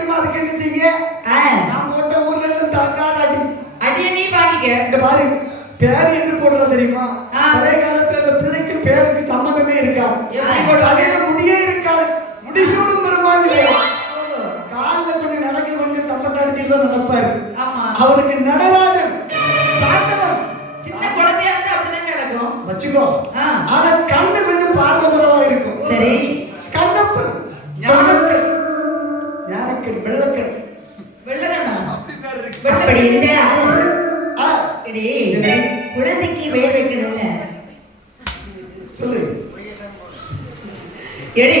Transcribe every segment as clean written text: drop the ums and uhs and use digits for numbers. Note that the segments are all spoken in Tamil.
தெரியுமா அதுக்கு என்ன செய்ய? நான் போட்ட ஊர்ல இருந்து தங்காத அடி அடியை நீ வாங்கிக்க. இந்த பாரு பேர் எது போடுற தெரியுமா? பழைய காலத்துல அந்த பிள்ளைக்கு பேருக்கு சம்மந்தமே இருக்காது. தலையில முடியே இருக்காது. முடிசூடும் பெருமாள் இல்லையா? காலில் கொஞ்சம் நடக்க கொஞ்சம் தம்பட்ட அடிச்சுட்டு தான் நடப்பாரு. அவருக்கு நடராஜன் தாண்டவன். சின்ன குழந்தையா இருந்தா அப்படிதான் நடக்கும் வச்சுக்கோ. ஆனா கண்ணு கொஞ்சம் பார்வை குறைவா இருக்கும். சரி. கண்ணப்பன் ஞானக்கண் ஞானக்கண் வெள்ளக்கண் வெள்ளக்கண்ணா அப்படி பேர் இருக்கு. அப்படி இருந்தால் குழந்தைக்கு பெயர் வைக்கணும்ல சொல்லு. எடி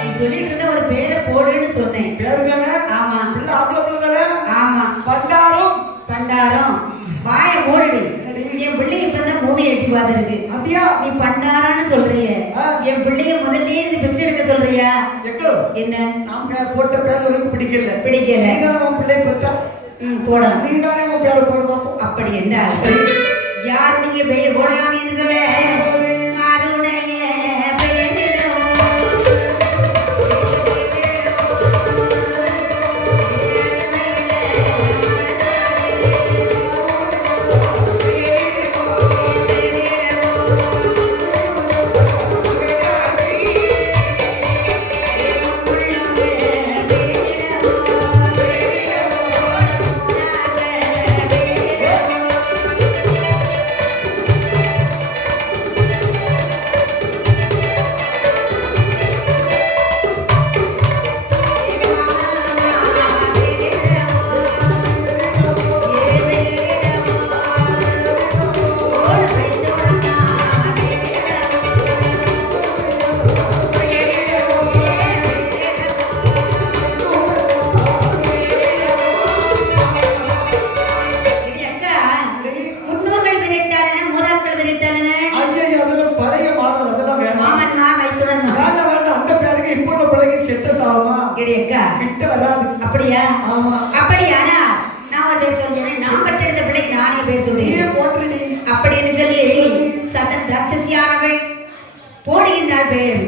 நீ சொல்லிட்டு இருந்த ஒரு பேரை போடுன்னு சொன்னேன். பேரு தானே? ஆமா. பிள்ளை ஆம்பளை பிள்ளை தானே? ஆமா. பண்டாரம். பண்டாரம். வாயை மூடுடி. என் பிள்ளை இப்பதான் பூமி எட்டி பார்த்துருக்கு. அப்படியா? நீ பண்டாரன்னு சொல்றிய. என் பிள்ளைய முதல்ல இருந்து பிச்சை எடுக்க சொல்றியா? என்ன? நாம போட்ட பேர் உனக்கு பிடிக்கல. பிடிக்கல. நீதானே உன் பிள்ளை பத்தா? போடலாம். நீதானே உன் பேரை போடுவோம். அப்படி என்றால் யாருடைய பெயர் போடலாம் என்று சொல்ல? அப்படியா? அப்படியானா நான் ஒரு பேர் சொல்றேன். நான் பெற்றெடுத்த பிள்ளைக்கு நானே பேர் சொல்றேன். அப்படின்னு சொல்லி சதன் ராட்சசியானவள் போடுகின்றாள் பேர்.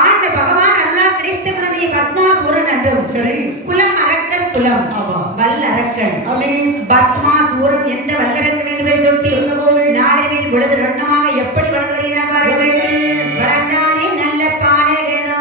ஆண்ட பகவான் அருளால் கிடைத்த குழந்தை பத்மாசூரன் என்றும் குலம் அரக்கன் குலம் வல்லரக்கன் பத்மாசூரன் என்ற வல்லரக்கன் என்று பேர் சொல்லி நாளை பேர் பொழுது ரெண்டமாக எப்படி வளர்ந்து வருகிறார் பாருங்கள். வளர்ந்தானே நல்ல பாலகனோ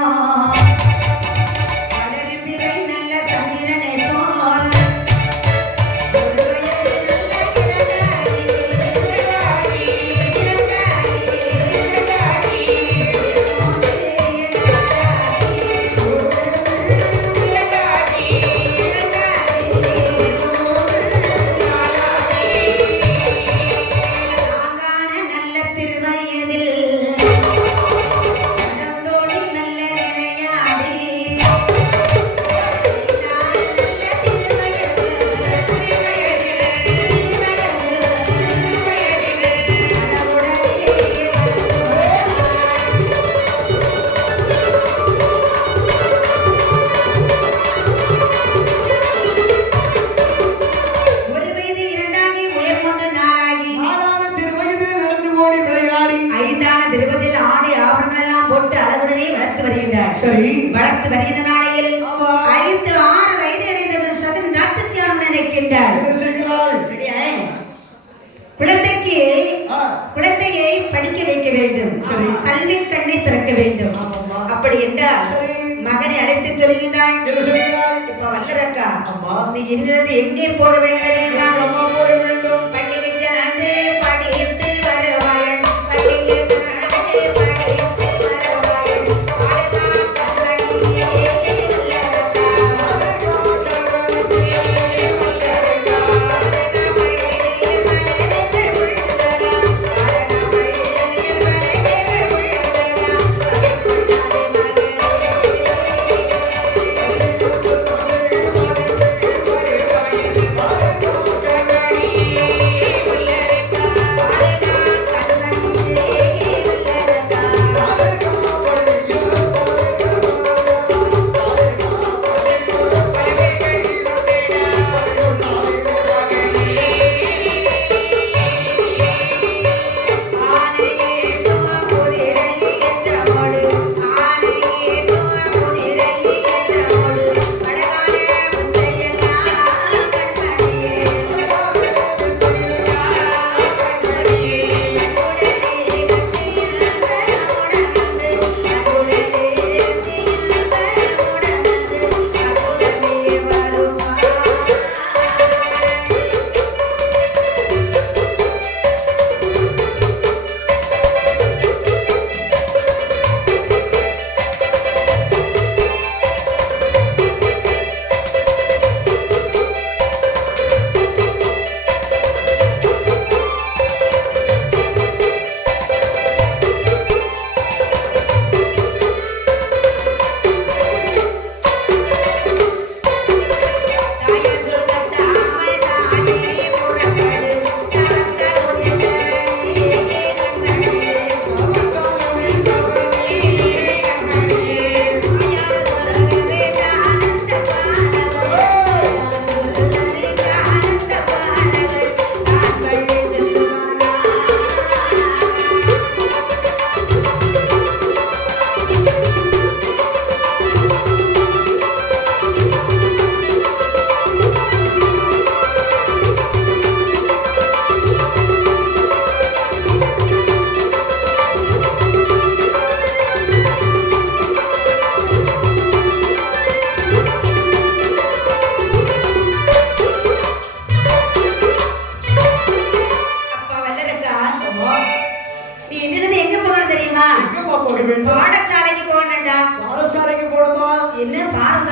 வளர்த்து வருகின்ற நாளையில் 5-6 வயது அடைந்தது சதன் ராட்சசியான் நினைக்கின்றார். குழந்தையை படிக்க வைக்க வேண்டும். கல்வி கண்ணை திறக்க வேண்டும். அப்படி என்றால் மகனை அழைத்து சொல்கின்றாள். இப்ப வல்லரக்கா நீ இருக்கிறது எங்கே போக வேண்டும்? பள்ளிக்கு சென்று படித்து வருவாள். பள்ளிக்கு படித்து Thank you.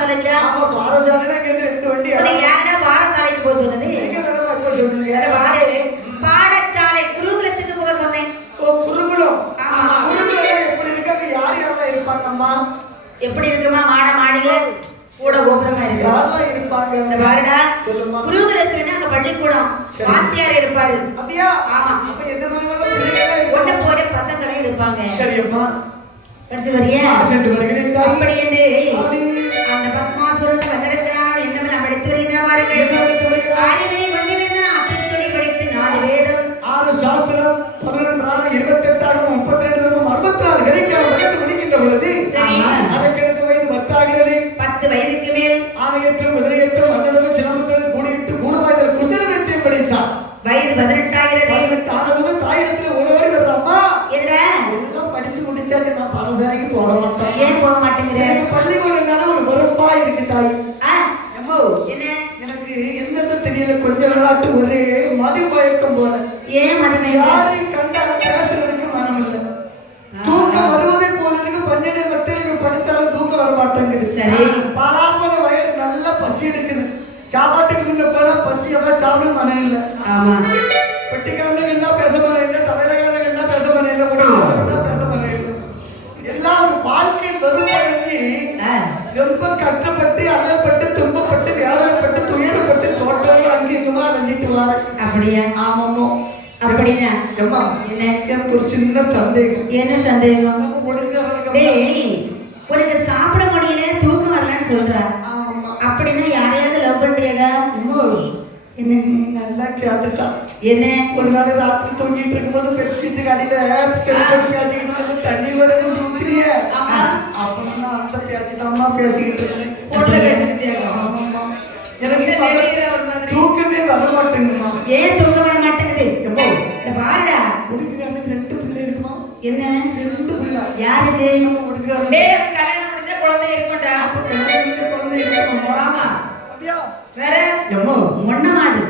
பாடசாலைக்கா? ஆமா பாடசாலையில இங்க இருந்து 2 வண்டி உன்னை யாருடா பாடசாலைக்கு போக சொன்னது? எங்க தரமா இப்ப சொல்றீங்க? அந்த பாரு பாடசாலை குருகுலத்துக்கு போக சொன்னேன். ஓ குருகுலம். ஆமா. குருகுலம் எப்படி இருக்காங்க? யார் யாரெல்லாம் இருப்பாங்கம்மா? எப்படி இருக்குமா? மாட மாளிகை கூட கோபுரமா இருக்கு. யாரெல்லாம் இருப்பாங்க? இந்த பாருடா சொல்லுமா. குருகுலத்துக்கு அங்க பள்ளிக்கூடம் சரி. வாத்தியார் இருப்பாரு. அப்படியா? ஆமா. அப்ப எந்த மாதிரி பிள்ளைகள் ஒண்ணு போல பசங்களே இருப்பாங்க. சரி அம்மா. படிச்சு வரியா? சென்று வருகிறேன் தாய். அப்படி என்று அப்படி அந்த பத்மாசுரன் வந்திருக்கிறான். என்னவெல்லாம் படித்து வருகிறார் பாருங்கள். என்ன படித்து வருகிறார்? ஆறினை கொண்டிருந்தான் அத்தனை படித்து 4 வேதம் 6 சாஸ்திரம் 11 28 32 64 கிடைக்காம படித்து முடிக்கின்ற பொழுது ஆமா. அதற்கு 2 வயது வத்தாகிறது. 10 வயதுக்கு மேல் ஆணையற்றம் குதிரையற்றம் மன்னனும் சிலம்பத்துடன் கூடிட்டு கூடுவாய்தல் குசலகத்தையும் படித்தான். வயது 18 ஆகிறது. 18 ஆனபோது தாயிடத்துல ஓடி வர்ற அம்மா என்ன எல்லாம் படிச்சு முடிச்சாச்சு, நான் பாடசாலைக்கு போக மாட்டேன். ஏன் போக மாட்டேங்கிற? எனக்கு பள்ளிக்கூடம்னால ஒரு வெறுப்பா இருக்கு தாய். ஆ, அம்மா என்ன எனக்கு என்னது தெரியல, கொஞ்ச நாளாட்டு ஒரே மது மயக்கம் போல. ஏன் மதுமை? யாரையும் கண்டாலும் பேசுறதுக்கு மனம் இல்லை. தூக்கம் வருவதை போல இருக்கு. பஞ்சனை மத்தியில படித்தாலும் தூக்கம் வர மாட்டேங்குது. சரி. பலாப்பழ வயிறு நல்லா பசி எடுக்குது. சாப்பாட்டுக்கு முன்ன போனா பசி எல்லாம் சாப்பிட மனம் இல்லை. ஆமா. பெட்டிக்காரனுக்கு என்ன பேச மனம் இல்லை, தலைவரகாரனுக்கு என்ன பேச மனம் இல்லை, உடம்புக்கு பேச மனம் இல்லை. எல்லாம் ஒரு வாழ்க்கை வெறுப்படைஞ்சு ரொம்ப கஷ்டப்பட்டு அல்லப்பட்டு துன்பப்பட்டு வேதனைப்பட்டு துயரப்பட்டு தோட்டங்கள் அங்கேயுமா அலைஞ்சிட்டு வரேன். அப்படியா? ஆமாமோ. அப்படின்னா ஏம்மா என்ன? எனக்கு ஒரு சின்ன சந்தேகம். என்ன சந்தேகம்? நம்ம ஒழுங்கா டேய், உனக்கு சாப்பிட முடியல தூக்கம் வரலன்னு சொல்ற. ஆமாம்மா. அப்படின்னா யாரையாவது லவ் பண்றியடா? அம்மா என்ன நல்லா கேட்டுட்டா. என்ன? ஒரு நாள் ராத்திரி தூங்கிட்டு இருக்கும்போது பெட்ஷீட்டுக்கு அடியில செல்போன் பேசிக்கிட்டு தண்ணி வரணும் ஊத்துறிய. ஆமா. அப்புறம் நான் அந்த பேசிதாம்மா பேசிக்கிட்டு இருக்கேன். போன்ல பேசிட்டியா? ஆமாம்மா. எனக்கு என்ன இப்ப நினைக்கிற ஒரு மாதிரி? தூக்கமே வர மாட்டேங்குதுமா. ஏன் தூக்கம் வர மாட்டேங்குது? எப்போ இந்த பாருடா. உனக்கு எனக்கு 2 பிள்ளை இருக்குமா? என்ன 2 பிள்ளை. யாருக்கு? உனக்கு டேய், கல்யாணம் முடிஞ்சா குழந்தை இருக்கும்டா. அப்ப கல்யாணம் குழந்தை இருக்குமா? ஆமா. அப்படியா? வேற எம்மா மொன்ன மாடு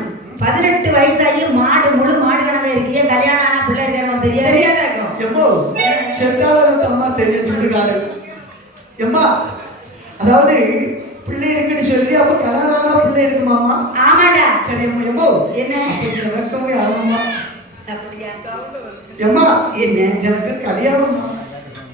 18 வயசாகி மாடு முழு மாடு கணக்கு இருக்கிய கல்யாணம் ஆனா பிள்ளை இருக்கான்னு தெரியாது. தெரியாதாக்கும். எம்மோ செத்தாலும் அம்மா தெரிய சொல்லுகாரு. எம்மா அதாவது பிள்ளை இருக்குன்னு சொல்லி அப்ப கல்யாணம் பிள்ளை இருக்குமாமா? ஆமாடா. சரி அம்மா. எம்மோ என்ன? எனக்குமே ஆமாம்மா. அப்படியா? எம்மா என்ன? எனக்கு கல்யாணம்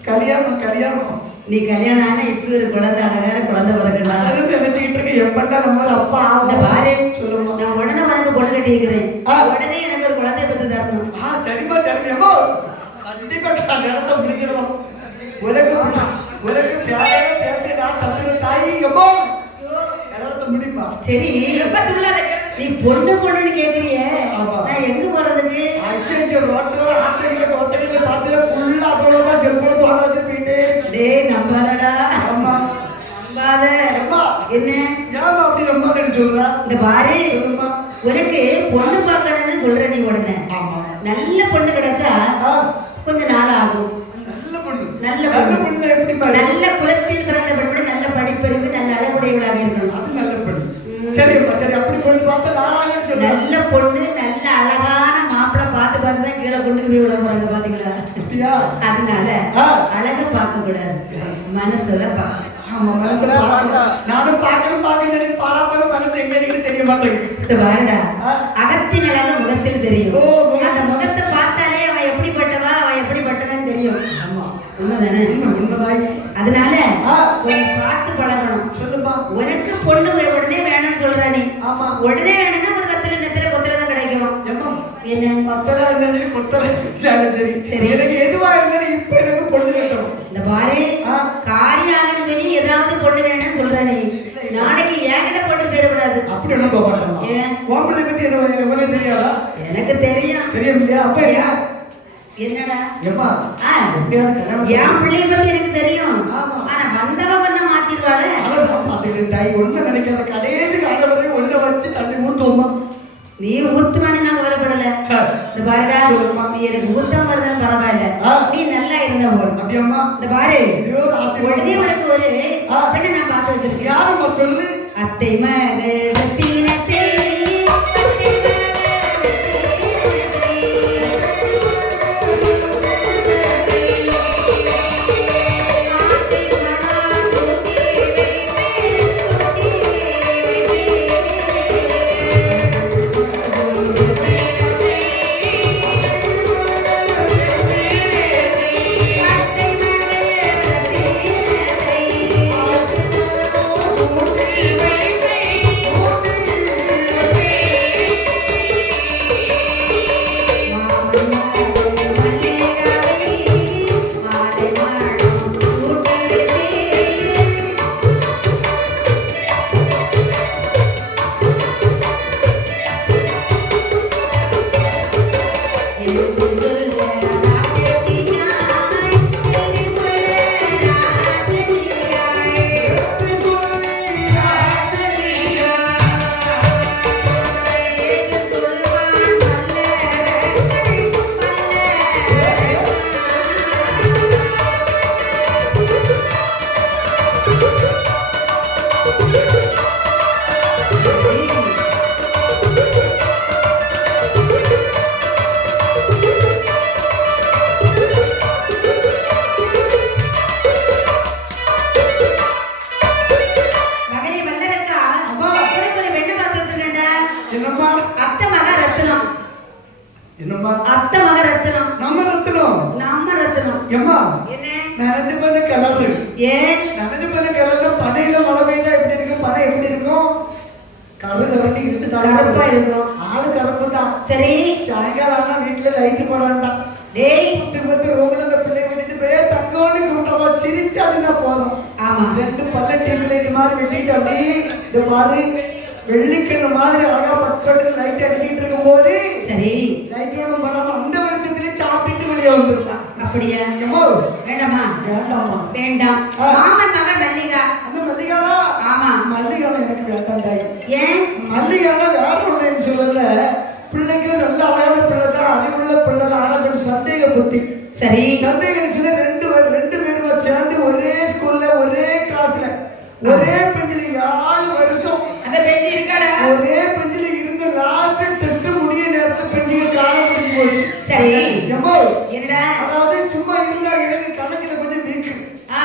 கல்யாணம் கல்யாணம். நீ கல்யாணம் ஆனா இப்படி ஒரு குழந்தை அழகான குழந்தை பிறகுடா. அதான் நினைச்சுக்கிட்டு இருக்க. எப்பண்டா நம்ம அப்பா இந்த பாரு, சொல்லுமா. நான் உடனே வந்து பொண்ணு கட்டிக்கிறேன். உடனே எனக்கு ஒரு குழந்தை பத்து தரணும். சரிம்மா சரி. எம்மோ கண்டிப்பா கல்யாணத்தை முடிக்கிறோம். உனக்கு உனக்கு பேர்த்து நான் தந்துற தாய். எம்மோ கல்யாணத்தை முடிப்பா. சரி, ரொம்ப துள்ளாத. நீ பொண்ணு பொண்ணுன்னு கேக்குறிய, ஆமா. நான் எங்க போறதுக்கு? ஐயோ ரோட்ல ஆத்தகிற கோத்தகிற பாத்துல ஃபுல்லா அவ்வளவுதான் செல்போன் தோண வச்சு போயிட்டே. டேய் நம்பாதடா. ஆமா. நம்பாத. அம்மா என்ன? ஏன் அப்படி ரொம்ப சொல்ற? இந்த பாரு, சொல்லுமா. உனக்கு பொண்ணு பார்க்கணும்னு சொல்ற நீ உடனே. ஆமா. நல்ல பொண்ணு கிடைச்சா கொஞ்ச நாள் ஆகும். நல்ல பொண்ணு. நல்ல நல்ல பொண்ணு. பொண்ணு எப்படி பாரு? நல்ல குலத்தில் பிறந்த பெண்ணு, நல்ல படிப்பறிவு, நல்ல அழகுடையவளாக இருக்கணும். அது நல்ல பொண்ணு. சரி அம்மா சரி. அப்படி பொண்ணு பார்த்தா நாளாகன்னு சொல்ல. நல்ல பொண்ணு, நல்ல அழகான மாப்பிள்ளை பார்த்து பார்த்து தான் கீழே கொண்டு போய் விட போறாங்க பாத்தீங்களா? அப்படியா? அதனால அழகு பார்க்க கூடாது, மனசுல பார்க்கணும். ஆமா மனசுல பார்க்கணும். நானும் பார்க்கணும் நினைச்சு பாராம மனசு எங்க இருக்குன்னு தெரிய மாட்டேங்குது. இது பாருடா, அகத்தின் அழகு முகத்தில் தெரியும். ஓ, அந்த முகத்தை பார்த்தாலே அவன் எப்படிப்பட்டவா, அவன் எப்படிப்பட்டவன்னு தெரியும். ஆமா உண்மைதானே? உண்மைதாய். அதனால கொஞ்சம் பார்த்து பழகணும். சொல்லுப்பா. உனக்கு பொண்ணு உடனே வேணும்னு சொல்ற நீ. ஆமா. உடனே வேணும்னா ஒரு கத்தில நெத்தில கொத்தில தான் கிடைக்கும். எம்மா என்ன பத்தலா இருந்தாலும் கொத்தல இருந்தாலும் சரி. சரி. எனக்கு எதுவா இருந்தாலும் இப்ப எனக்கு பொண்ணு கட்டணும். இந்த பாரு, காரியம் ஆகணும்னு சொல்லி ஏதாவது பொண்ணு வேணும்னு சொல்ற நீ. நாளைக்கு என்கிட்ட போட்டு பேரக்கூடாது. அப்படி ஒண்ணும் போக மாட்டேன். ஏன்? உங்களை பத்தி எவ்வளவு தெரியாதா? எனக்கு தெரியும். தெரியும் இல்லையா? அப்ப என்னடா? எம்மா எப்படியாவது கல்யாணம் என் பிள்ளைய பத்தி எனக்கு தெரியும். ஆமா. ஆனா வந்தவ ஒன்ன மாத்திடுவாளே. அதான் பாத்துக்கிட்டு தாய் ஒண்ணு நினைக்காத. கடைசி காலம் வரை ஒண்ணு வச்சு தண்ணி ஊத்துவோமா? நீ ஊத்துவானு நாங்க வரப்படல. இந்த பாருடா, நீ எனக்கு ஊத்தம் வருதுன்னு பரவாயில்ல, நீ நல்லா இருந்தா போதும். அப்படியாம்மா? இந்த பாரு, உடனே ஒரு உனக்கு ஒரு பெண்ணை நான் பார்த்து வச்சிருக்கேன். யாரும்மா சொல்லு? அத்தை மகள் ரத்தினத்தை, அத்தை மகள் ரத்தினத்தை, என்னம்மா அத்தை மக ரத்தினம். நம்ம ரத்தினம். நம்ம ரத்தினம். ஏம்மா என்ன நனைஞ்சு பண்ண கலரு. ஏன் நனைஞ்சு பண்ண கலர்ல பனையில மழை பெய்தா எப்படி இருக்கும்? பனை எப்படி இருக்கும்? கரு கரண்டி இருந்து கருப்பா இருக்கும். ஆளு கருப்பு தான். சரி சாயங்காலம் ஆனா வீட்டுல லைட் போட வேண்டாம். டேய் பத்து ரூம்ல அந்த பிள்ளை விட்டுட்டு போய் தங்கோன்னு கூட்டமா சிரிச்சு அதுனா போதும். ஆமா 2 பல்ல டிவி லைட் மாதிரி வெட்டிட்டு அப்படியே இந்த மாதிரி வெள்ளிக்கிழமை மாதிரி அழகா பட்டு லைட் அடிக்கிட்டு இருக்கும் போது சரி லைட் ஒன்றும் பண்ணாம அந்த வெளிச்சத்திலே சாப்பிட்டு வெளியே வந்துடலாம். அப்படியா? ஏமோ வேண்டாமா? வேண்டாமா? வேண்டாம். மாமன் மகன் மல்லிகா. அந்த மல்லிகாவா? ஆமா. மல்லிகாவை எனக்கு வேண்டாம் தாய். ஏன்? மல்லிகாவை வேற ஒண்ணு சொல்லல. பிள்ளைக்கு நல்ல அழகான பிள்ளை தான், அறிவுள்ள பிள்ளை தான். ஆனா கொஞ்சம் சந்தேக புத்தி. சரி சந்தேகம் ரெண்டு பேருமா சேர்ந்து ஒரே ஸ்கூல்ல ஒரே கிளாஸ்ல ஒரே பெஞ்சில 7 வருஷம் அந்த பெஞ்ச் இருக்காடா? ஒரே பெஞ்சில இருந்து லாஸ்ட் டெஸ்ட் முடிய நேரத்துல பெஞ்சுக்கு காலம் முடிஞ்சு போச்சு. சரி எம்மோ என்னடா? அதாவது சும்மா இருந்தா எனக்கு கணக்குல கொஞ்சம் வீக்கு.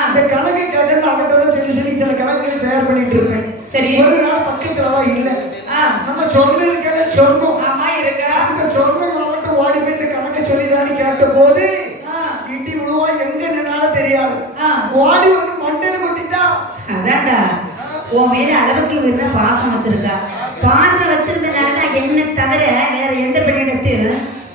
இந்த கணக்கு கேட்டேன்னு அவட்ட சொல்லி சில கணக்குகளை தயார் பண்ணிட்டு இருப்பேன். சரி ஒரு நாள் பக்கத்துலவா இல்ல. நம்ம சொர்ணம் கேட்ட சொர்ணம். ஆமா இருக்கா? அந்த சொர்ணம் அவட்ட ஓடி போய் இந்த கணக்கை சொல்லிதான்னு கேட்ட போது இட்டி விழுவா எங்க நின்னாலும் தெரியாது. ஓடி வந்து மண்டையில கொட்டிட்டா. அதான்டா உன் மேல அளவுக்கு விரும்ப பாசம் வச்சிருக்கா. பாசம் வச்சிருந்தனாலதான் என்ன தவிர வேற எந்த பெண்ணிடத்தில்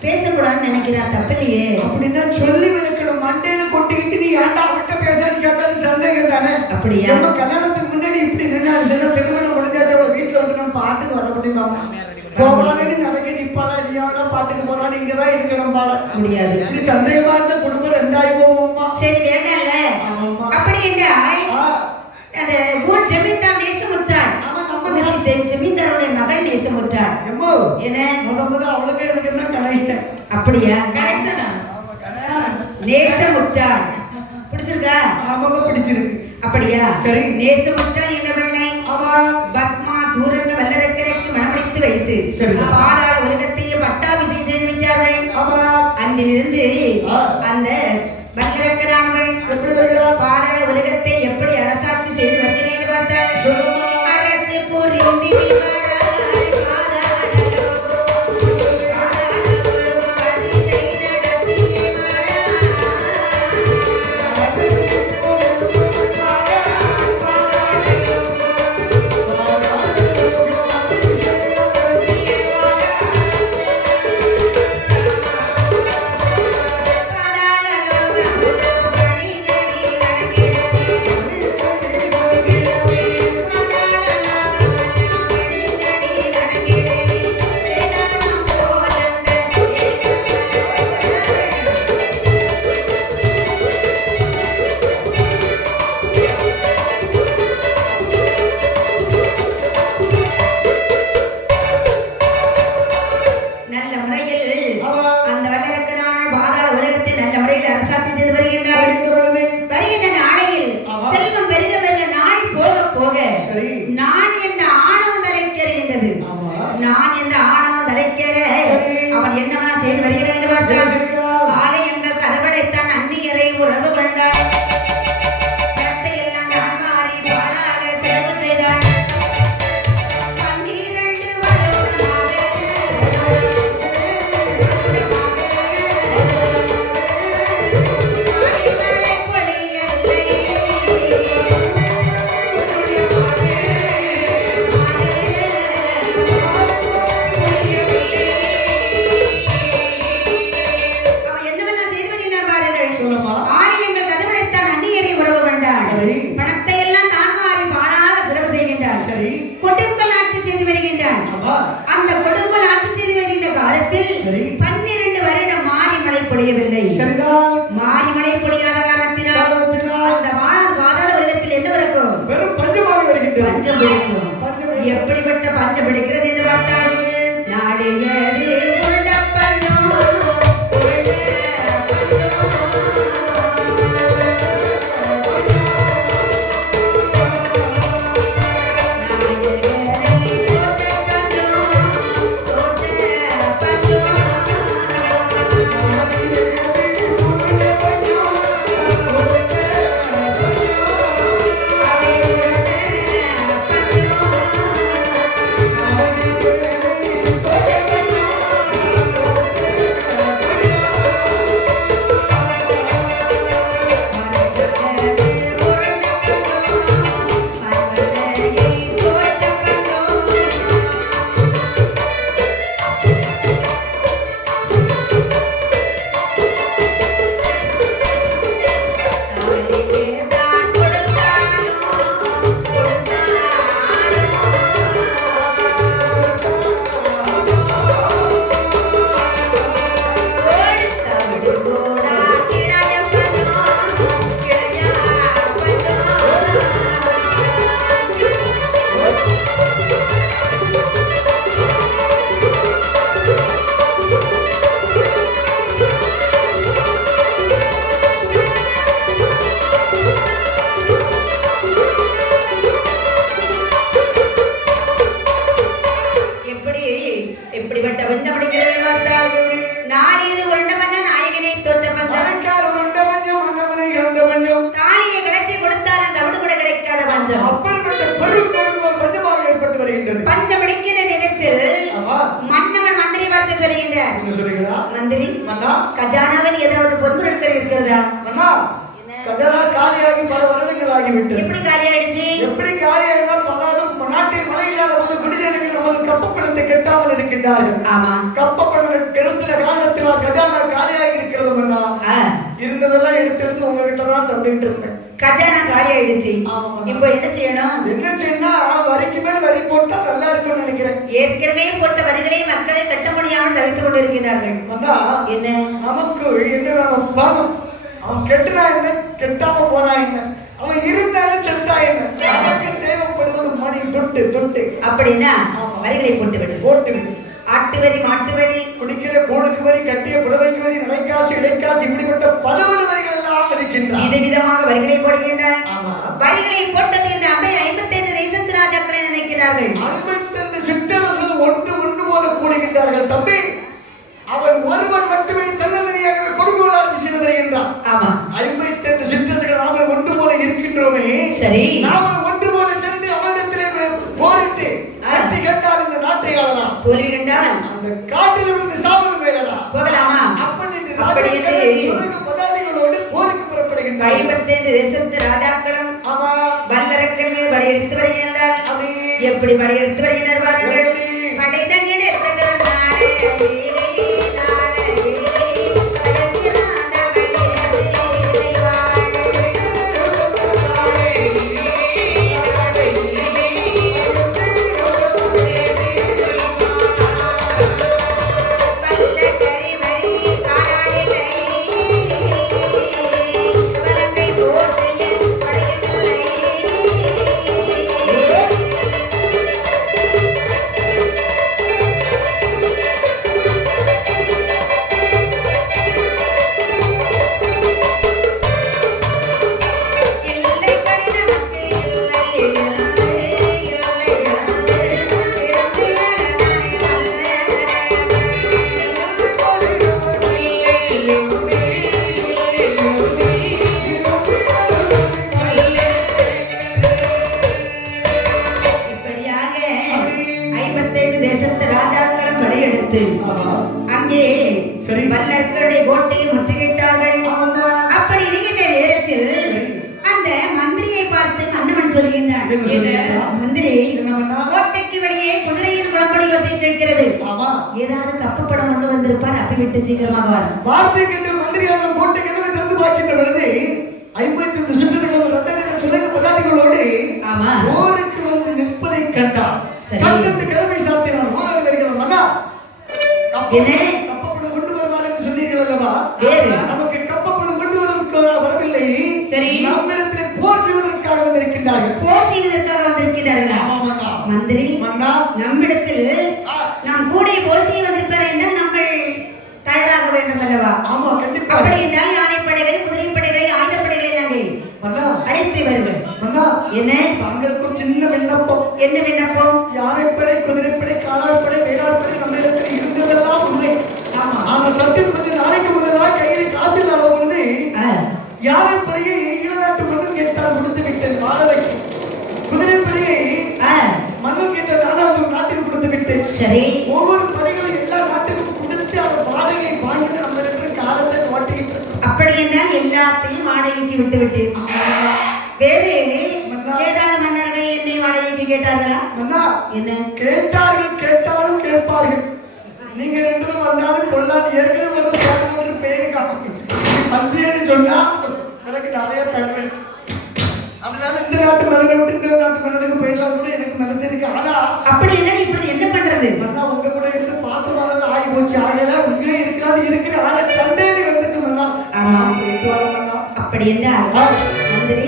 பேசக்கூடாதுன்னு நினைக்கிறா. தப்பில்லையே. அப்படின்னா சொல்லி விளக்கிற மண்டையில கொட்டிக்கிட்டு நீ ஏன்டா அவட்ட பேசான்னு கேட்டாலும் சந்தேகம் தானே. அப்படியா? நம்ம கல்யாணத்துக்கு முன்னாடி இப்படி நின்னாலும் சொன்னா திருமணம் முடிஞ்சாச்சு அவளை வீட்டுல வந்து நம்ம பாட்டுக்கு வர முடியுமா? போவாதுன்னு நினைக்க நிப்பாளா நீயோட பாட்டுக்கு போறா நீங்க தான் இருக்கணும் பாட முடியாது. நீ சந்தேகமா இருந்த குடும்பம் 2 போகுமா? சரி வேண்டாம்ல. அப்படி என்றால் அந்த ஊர் ஜமீன்தார் நேசமுற்றாள். ஜமீன்தாருடைய மகள் நேசமுற்றாள். என்ன முதல்ல அவளுக்கு எனக்கு என்ன கனெக்ஷன்? அப்படியா? கரெக்டா? நேசமுற்றாள் பிடிச்சிருக்கா? ஆமாமா பிடிச்சிருக்கு. அப்படியா? சரி. நேசமுற்றாள் என்ன பண்ணை? ஆமா பத்மா சூரன் வல்லரக்கரைக்கு மணமடித்து வைத்து பாதாள உலகத்தையே பட்டாபிஷேகம் செய்து விட்டார்கள். ஆமா அன்றிலிருந்து அந்த வல்லரக்கரானவள் எப்படி வருகிறார்? பாதாள உலகத்தை எப்படி அரசாட்சி செய்து வருகிறேன் பார்த்தால் அரசு புரிந்து மாரிமலை பொழியாத காரணத்தினால் அந்த பாதாள உலகத்தில் என்ன நடக்கும்? வெறும் பஞ்சமாக வருகிறது. பஞ்சம் பிடிக்கும். எப்படிப்பட்ட பஞ்சம் பிடிக்கிறது என்று பார்த்தால் நாளையது மந்திரி மன்னா கஜானாவில் ஏதாவது பொருட்கள் இருக்கிறதா? மன்னா கஜானா காலியாகி பல வருடங்கள் ஆகிவிட்டது. எப்படி காலியாயிடுச்சு? எப்படி காலியாகினால் பலரும் நாட்டில் மழை இல்லாத போது குடிநீர்கள் நமது கப்பப்பணத்தை கெட்டாமல் இருக்கின்றார்கள். ஆமா, கப்பப்பணம் கெடுத்துற காரணத்தினால் கஜானா காலியாகி இருக்கிறது மன்னா. இருந்ததெல்லாம் எடுத்து உங்ககிட்ட தான் தந்துட்டு இருந்தேன். கஜானா காலியாயிடுச்சு. இப்போ என்ன செய்யணும்? என்ன செய்யணும்? வரிக்கு மேல் வரி போட்டா நல்லா இருக்கும்னு நினைக்கிறேன். ஏற்கனவே போட்ட வரிகளை மக்கள் கட்ட முடியாமல் தவித்துக் கொண்டிருக்கிறார்கள். மன்னா என்ன நமக்கு என்ன வேணும்? பணம். அவன் கெட்டுனா என்ன, கெட்டாம போனா என்ன, அவன் இருந்தாலும் செத்தா என்ன, நமக்கு தேவைப்படுவது மணி துட்டு துட்டு. அப்படின்னா வரிகளை போட்டு விடு. போட்டு விடு. ஆட்டு வரி, மாட்டு வரி, குடிக்கிற கோளுக்கு வரி, கட்டிய புடவைக்கு வரி, நடைக்காசு, இடைக்காசு, இப்படிப்பட்ட பல வரிகள் எல்லாம் விதிக்கின்றான். விதவிதமாக வரிகளை போடுகின்றான். ஆமா, வரிகளை போட்டது இந்த 55 தேசத்து ராஜாக்களை நினைக்கிறார்கள். 55 சிற்றரசர்கள் ஒன்று போல கூடுகின்றார்கள். தம்பி, அவன் ஒருவன் மட்டுமே தன்னந்தனியாகவே கொடுங்கோலாட்சி செய்து வருகின்றான். ஆமா, 55 சிற்றரசர்கள் நாம ஒன்று போல இருக்கின்றோமே. சரி, நாம ஒன்று போல சென்று அவனிடத்திலே போரிட்டு கட்டி கேட்டால் இந்த நாட்டை ஆளலாம். தோல்வி கண்டால் அந்த காட்டில் இருந்து சாபம் மேலடா போகலாமா? பதாதிகளோடு போருக்கு புறப்படுகின்றார். 55 தேசத்து ராஜாக்களும் ஆமா வல்லரக்கல் மீது படையெடுத்து வருகின்றனர். எப்படி படையெடுத்து வருகின்றனர் பாருங்கள். படை தங்கிட எடுத்தது நாளே அங்கே வல்லரக்கருடைய கோட்டையை முற்றுகையிட்டார்கள். அப்படி இருக்கின்ற நேரத்தில் அந்த மந்திரியை பார்த்து மன்னவன் சொல்கின்றான், மந்திரி, கோட்டைக்கு வெளியே குதிரையின் குளம்படி யோசித்து இருக்கிறது. ஏதாவது கப்பப்படம் கொண்டு வந்திருப்பார், அப்பி விட்டு சீக்கிரமாக வர. வார்த்தை கேட்டு மந்திரியான கோட்டை கதவை திறந்து பார்க்கின்ற பொழுது 55 சிற்றரசர்கள் ரத்தன சுரங்க பதாதிகளோடு போருக்கு வந்து நிற்பதை கண்டார். சட்டத்து கதவை சாத்தினார். மூணாவது வருகிறார். மன்னா, கப்பப்படம் கொண்டு வருவார் என்று சொன்னீர்கள் அல்லவா? நமக்கு கப்பப்படம் கொண்டு வருவதற்கு வரவில்லை. சரி, நம்மிடத்தில் போர் செய்வதற்காக வந்திருக்கின்றார்கள். போர் செய்வதற்காக வந்திருக்கிறார்களா? மந்திரி, நம்மிடத்தில் நாம் கூட போர் செய்ய வந்திருக்கிறார் என்றால் நம்ம தயாராக வேண்டும் அல்லவா? ஆமா, கண்டிப்பா. அப்படி என்றால் யானைப்படைகள், குதிரைப்படைகள், ஆயுதப்படைகளை நாங்கள் அழைத்து வருங்கள். என்ன தாங்களுக்கு ஒரு சின்ன விண்ணப்பம். என்ன விண்ணப்பம்? யானைப்படை, குதிரைப்படை, காலாட்படை, வேளாண்படை நம்மிடத்தில் இருந்ததெல்லாம் உண்மை. ஆனால் சற்று கொஞ்சம் நாளைக்கு முன்னதாக கையில் காசு இல்லாத பொழுது யானைப்படையை ஈழநாட்டு மன்னன் கேட்டால் கொடுத்து விட்டேன் வாழவைக்கு. குதிரைப்படையை மன்னன் கேட்டால் நானும் நாட்டுக்கு கொடுத்து விட்டேன். சரி, ஒவ்வொரு படைகளும் எல்லா நாட்டுக்கும் கொடுத்து அந்த வாடகை வாங்கியது நம்ம இருக்கிற காலத்தை ஓட்டிக்கிட்டு. அப்படி என்றால் எல்லாத்தையும் வாடகைக்கு விட்டு விட்டு வேறு ஏதாவது மன்னர்கள் என்னை வாடகைக்கு கேட்டார்களா? என்ன கேட்டார்கள்? கேட்டாலும் கேட்பார்கள். நீங்க ரெண்டு வந்தாலும் கொள்ளாது. ஏற்கனவே பேரு மந்தியன்னு சொன்னா எனக்கு நிறைய தருவேன். அதனால இந்த நாட்டு மன்னரை விட்டு இந்த நாட்டு மன்னருக்கு போயிடலாம் கூட எனக்கு மனசு இருக்கு. ஆனா அப்படி என்ன இப்படி என்ன பண்றது? உங்க கூட இருந்து பாசமானது ஆகி போச்சு. ஆகையில உங்க இருக்காது இருக்கிற ஆனா சண்டேலி வந்துட்டு மன்னா. அப்படி என்ன மந்திரி,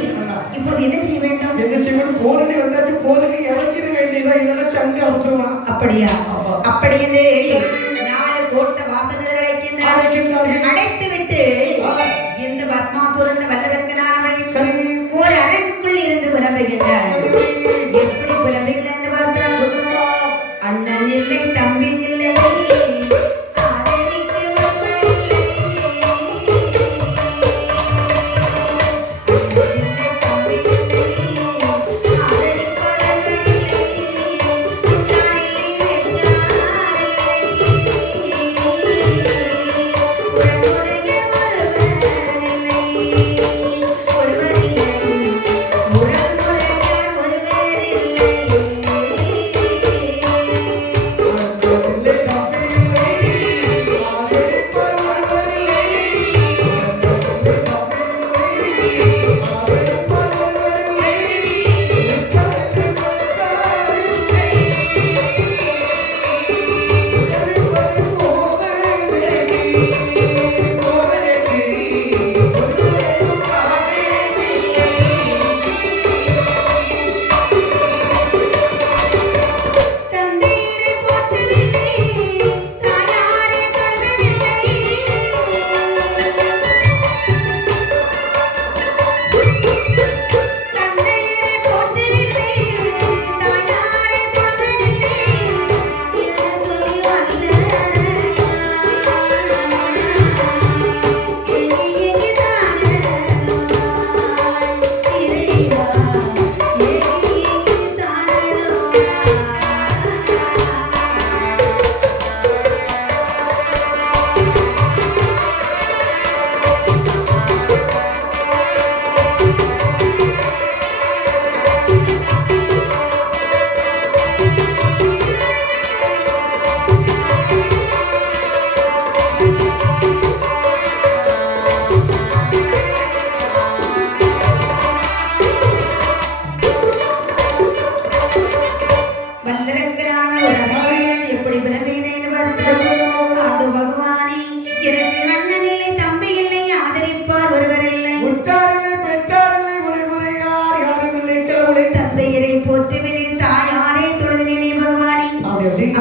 இப்பொழுது என்ன செய்ய வேண்டும்? என்ன செய்யணும்? போரணி வந்தாச்சு, போரணி இறங்கிட வேண்டியதா, இல்லைன்னா சங்க அறுத்துவான். அப்படியா? அப்படி என்று 4 கோட்டை வாசகர்களை அடைத்து விட்டு இந்த பத்மாசுரன் வல்லரக்கனானவள் ஒரு அரங்குக்குள் இருந்து புலம்புகின்றாள். எப்படி புலம்புகிறாள் என்று பார்த்தால், அண்ணன் இல்லை, தம்பி இல்லை,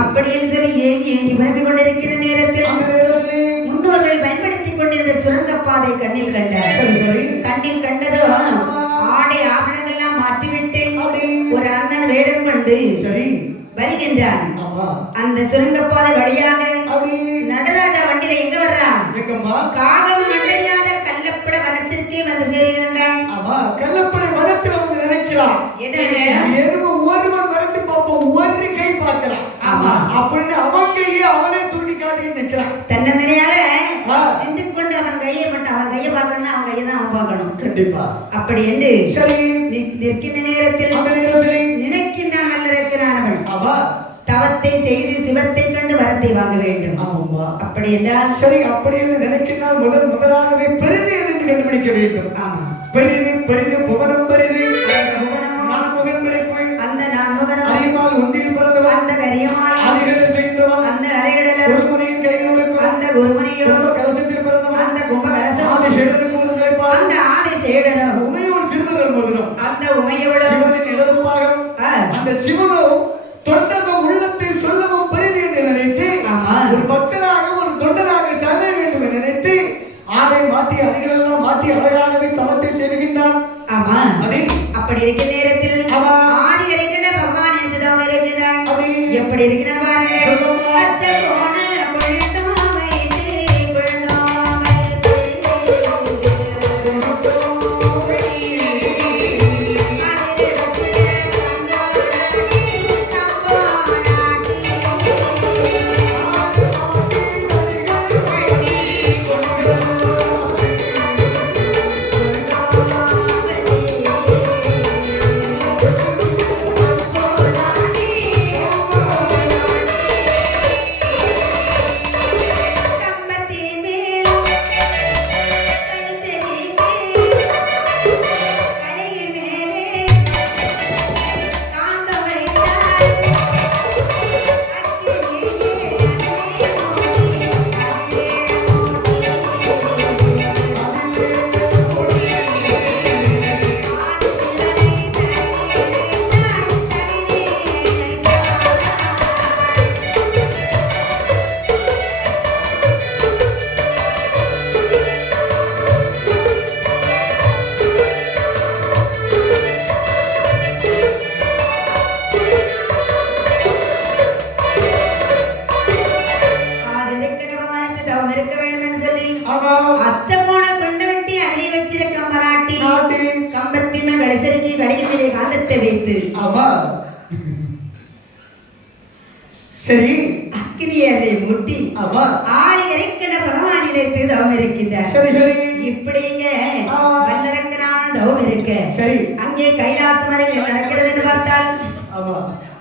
அப்படின்னு சொல்லி ஏங்கி பரப்பிக் கொண்டிருக்கிற நேரத்தில் அந்த நேரத்திலே முன்னோர்கள் பயன்படுத்திக் கொண்டிருந்த சுரங்கப்பாதை கண்ணில் கண்டார். கண்ணில் கண்டதோ ஆடை ஆபரணங்கள்லாம் மாற்றிவிட்டு ஒரு அந்தன் வேடம் கொண்டு வருகின்றான். அந்த சுரங்கப்பாதை வழியாக நடராஜா வண்டியில எங்க வர்றான்? காகம் மண்டையாத கள்ளப்பட வனத்திற்கே வந்து சேர்கின்றான். கள்ளப்படை வனத்தில் வந்து நினைக்கிறான். ஒருவன் வரட்டு பார்ப்போம், ஒரு கை பார்க்கலாம் அப்படின்னு அவன் கையை அவனே தூக்கி காட்டி நிற்கிறான். தன்னந்தனியாக நின்று கொண்டு அவன் கையை மட்டும் அவன் கையை பார்க்கணும்னா அவன் கையை தான் அவன் பார்க்கணும். கண்டிப்பா அப்படி என்று சரி நிற்கின்ற நேரத்தில் அந்த நேரத்திலே நினைக்கின்றான் வல்லரக்கிறானவன். தவத்தை செய்து சிவத்தை கண்டு வரத்தை வாங்க வேண்டும். அப்படி என்றால் சரி அப்படி என்று நினைக்கின்றால் முதலாகவே பெரிது என்று கண்டுபிடிக்க வேண்டும். பெரிது பெரிது புவனம் பெரிது நான்முகன் படைப்பு அந்த நான்முகன் அரியமால் ஒன்றில் பிறந்தவன் அந்த கரியமால் ஆதிகடல் துயின்றவன் அந்த அரைகடல் குருமுனியின் கையில் உடைப்பவன் அந்த குருமுனியோ கலசத்தில் பிறந்தவன் அந்த கும்பகலசம் ஆதிசேடனுக்கு உழைப்பான் அந்த ஆதிசேடனும் உமையோன் சிறுவர்கள் முதலும் அந்த உமையோட சிவனின் இடது பாகம் அந்த சிவனும் தொண்டர்கள் உள்ளத்தில் சொல்லவும் பெரிது என்று நினைத்து ஒரு பக்தனாக ஒரு தொண்டனாக சமைய வேண்டும் என்று நினைத்து ஆடை மாற்றி அணிகளெல்லாம் மாற்றி அழகாகவே தவத்தை செய்கின்றான். அப்படி இருக்கிற நேரத்தில் ஆதி இருக்கிற பகவான் என்றுதான் இருக்கிறான். எப்படி இருக்கிறான் பாருங்க. சரி அக்கினியரை முட்டி ஆயிரக்கண பகவானிடத்து தவம் இருக்கின்றார். சரி சரி இப்படிங்க வல்லரக்கனான தவம் இருக்க சரி அங்கே கைலாச மலையில் நடக்கிறதுன்னு பார்த்தால்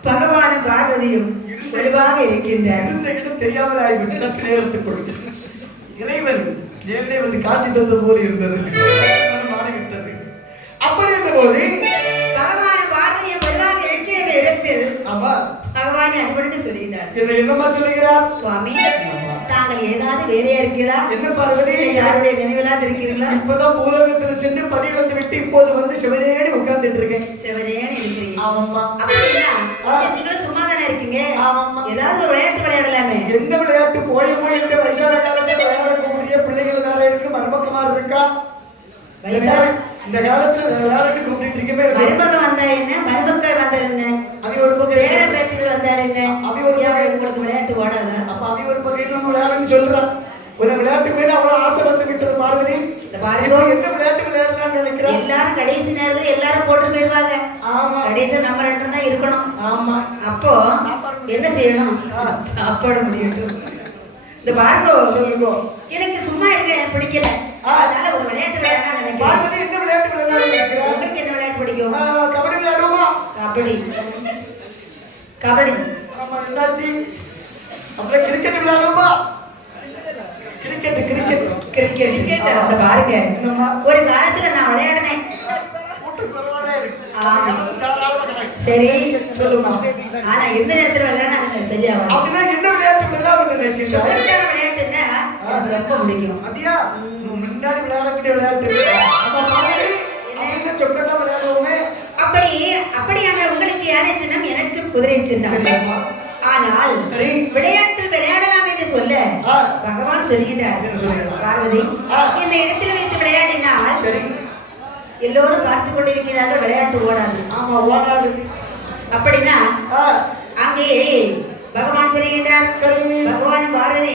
பகவான் பார்வதியும் தெளிவாக இருக்கின்றார். தெரியாமல் ஆகிவிட்டு சற்று நேரத்துக்குள் இறைவன் நேரே வந்து காட்சி தந்தது போல இருந்தது. மாறிவிட்டது. அப்படி இருந்த போது பகவான் பார்வதியை தெளிவாக இருக்கிற இடத்தில் பகவானை அன்படுத்தி சொல்கிறார். என்னமா சொல்லுகிறார்? சுவாமி தாங்கள் ஏதாவது வேலையா இருக்கிறா? என்ன பார்வதி யாருடைய நினைவிலாத இருக்கிறீங்களா? இப்பதான் பூலோகத்தில் சென்று பணி வந்து விட்டு இப்போது வந்து சிவனேடி உட்கார்ந்துட்டு இருக்கேன். சிவனேடி இருக்கிறீங்க? ஆமாம்மா. அப்படின்னா நீங்களும் சும்மா தானே இருக்கீங்க. ஏதாவது ஒரு விளையாட்டு விளையாடலாமே. எந்த விளையாட்டு? போய் இந்த வயசான காலத்துல விளையாடக்கூடிய பிள்ளைகள் வேற இருக்கு, மருமக்கமார் இருக்கா? இந்த காலத்துல விளையாட்டு கூப்பிட்டு இருக்கவே மருமக வந்தா என்ன, மருமக்கள் வந்தா என்ன, அவி ஒரு பக்கம் பேர பேத்திகள் வந்தாரு என்ன, அவி ஒரு உங்களுக்கு விளையாட்டு ஓடாதா? அப்ப அவி ஒரு பக்கம் நம்ம விளையாடுன்னு சொல்றான். ஒரு விளையாட்டு மேல அவ்வளவு ஆசை வந்து விட்டது பார்வதி. இந்த பாருங்க என்ன விளையாட்டு விளையாடலாம்னு நினைக்கிறேன். எல்லாரும் கடைசி நேரத்துல எல்லாரும் போட்டு போயிருவாங்க. ஆமா, கடைசி நம்ம ரெண்டு தான் இருக்கணும். ஆமா, அப்போ என்ன செய்யணும்? சாப்பாடு முடியட்டும். இந்த பாருங்க சொல்லுங்க. எனக்கு சும்மா இருக்க பிடிக்கல, அதனால ஒரு விளையாட்டு விளையாடலாம் நினைக்கிறேன். பார்வதி என்ன விளையாட்டு விளையாடலாம் நினைக்கிறேன்? உங்களுக்கு என்ன விளையாட்டு பிடிக்கும்? கபடி விளையாடுவோமா? கபடி கபடி. ஆமா, என்னாச்சு? அப்புறம் கிரிக்கெட் விளையாடுவோமா? Cricket cricket cricket. அந்த பாருங்க ஒரு காலத்துல நான் விளையாடினேன். சரி சொல்லுமா. ஆனா எந்த நேரத்துல விளையாட அது சரியா வரும். அப்படின்னா என்ன விளையாட்டு விளையாடுன்னு நினைக்கிறீங்க? விளையாட்டுன்னா எனக்கு ரொம்ப பிடிக்கும். அப்படியா? முன்னாடி விளையாடக்கூடிய விளையாட்டு சொக்கட்டா விளையாடுவோமே. அப்படியான உங்களுக்கு யானை சின்னம், எனக்கு குதிரை சின்னம். ஆனால் சரி. விளையாட்டில் விளையாடலாம் என்று சொல்ல ஆ. பகவான் சொல்லுகிறார். என்ன சொல்லுகிறார்? பார்வதி, ஆ. இந்த இடத்தில் வைத்து விளையாடினால் சரி. எல்லோரும் பார்த்து கொண்டிருக்கிறார்கள், விளையாட்டு ஓடாது. ஆமா, ஓடாது. அப்படின்னா ஆ. அங்கே பகவான் சொல்லுகின்றார். சரி. பகவான் பார்வதி